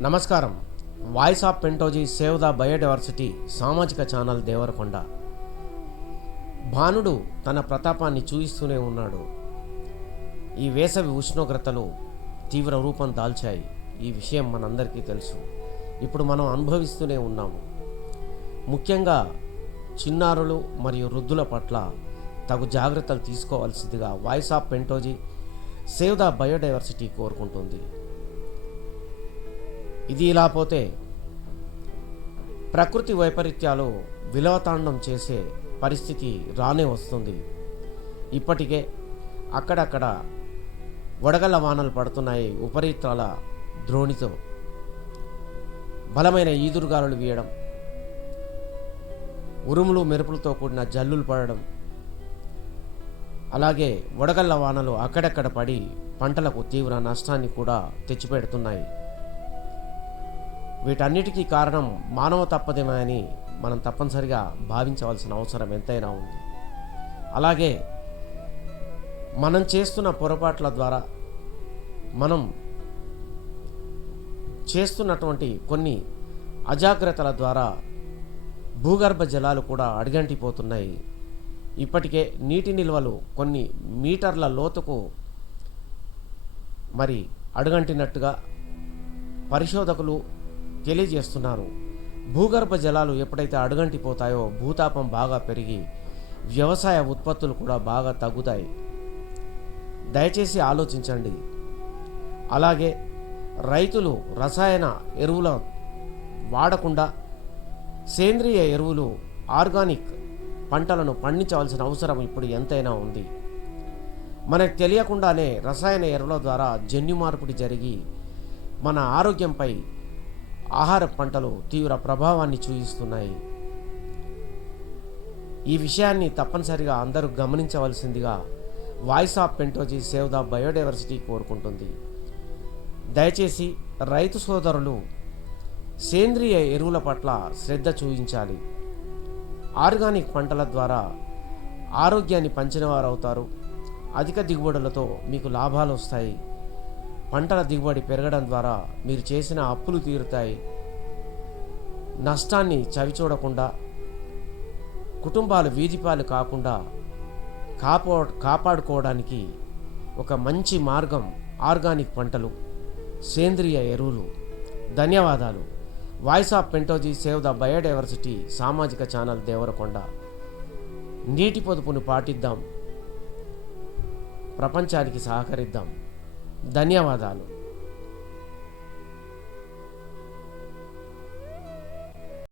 నమస్కారం. Voice of పెంటోజీ save the biodiversity సామాజిక ఛానల్ దేవరకొండ. భానుడు తన ప్రతాపాన్ని చూయిస్తూనే ఉన్నాడు. ఈ వేసవి ఉష్ణోగ్రతలు తీవ్ర రూపం దాల్చాయి. ఈ విషయం మనందరికీ తెలుసు. ఇప్పుడు మనం అనుభవిస్తూనే ఉన్నాము. ముఖ్యంగా చిన్నారులు మరియు వృద్ధుల పట్ల తగు జాగ్రత్తలు తీసుకోవాల్సిందిగా వాయిస్ ఆఫ్ పెంటోజీ సేవ్ ద బయోడైవర్సిటీ కోరుకుంటుంది. ఇది ఇలా పోతే ప్రకృతి వైపరీత్యాలు విలవతాండం చేసే పరిస్థితి రానే వస్తుంది. ఇప్పటికే అక్కడక్కడ వడగళ్ల వానలు పడుతున్నాయి. ఉపరితల ద్రోణితో బలమైన ఈదురుగాలులు వీయడం, ఉరుములు మెరుపులతో కూడిన జల్లులు పడడం, అలాగే వడగళ్ల వానలు అక్కడక్కడ పడి పంటలకు తీవ్ర నష్టాన్ని కూడా తెచ్చిపెడుతున్నాయి. వీటన్నిటికీ కారణం మానవ తప్పదేమో అని మనం తప్పనిసరిగా భావించవలసిన అవసరం ఎంతైనా ఉంది. అలాగే మనం చేస్తున్న పొరపాట్ల ద్వారా మనం చేస్తున్నటువంటి కొన్ని అజాగ్రత్తల ద్వారా భూగర్భ జలాలు కూడా అడుగంటిపోతున్నాయి. ఇప్పటికే నీటి నిల్వలు కొన్ని మీటర్ల లోతుకు మరి అడుగంటినట్టుగా పరిశోధకులు తెలియజేస్తున్నారు. భూగర్భ జలాలు ఎప్పుడైతే అడుగంటిపోతాయో భూతాపం బాగా పెరిగి వ్యవసాయ ఉత్పత్తులు కూడా బాగా తగ్గుతాయి. దయచేసి ఆలోచించండి. అలాగే రైతులు రసాయన ఎరువుల వాడకుండా సేంద్రియ ఎరువులు, ఆర్గానిక్ పంటలను పండించవలసిన అవసరం ఇప్పుడు ఎంతైనా ఉంది. మనకు తెలియకుండానే రసాయన ఎరువుల ద్వారా జన్యు మార్పిడి జరిగి మన ఆరోగ్యంపై ఆహార పంటలు తీవ్ర ప్రభావాన్ని చూపిస్తున్నాయి. ఈ విషయాన్ని తప్పనిసరిగా అందరూ గమనించవలసిందిగా వాయిస్ ఆఫ్ పెంటోజీ సేవ్ ద బయోడైవర్సిటీ కోరుకుంటుంది. దయచేసి రైతు సోదరులు సేంద్రియ ఎరువుల పట్ల శ్రద్ధ చూపించాలి. ఆర్గానిక్ పంటల ద్వారా ఆరోగ్యాన్ని పంచినవారు అవుతారు. అధిక దిగుబడులతో మీకు లాభాలు వస్తాయి. పంటల దిగుబడి పెరగడం ద్వారా మీరు చేసిన అప్పులు తీరుతాయి. నష్టాన్ని చవిచూడకుండా కుటుంబాలు వీధిపాలు కాకుండా కాపాడుకోవడానికి ఒక మంచి మార్గం ఆర్గానిక్ పంటలు, సేంద్రియ ఎరువులు. ధన్యవాదాలు. వాయిస్ ఆఫ్ పెంటోజీ సేవ్ ద బయోడైవర్సిటీ సామాజిక ఛానల్ దేవరకొండ. నీటి పొదుపును పాటిద్దాం, ప్రపంచానికి సహకరిద్దాం. ధన్యవాదాలు.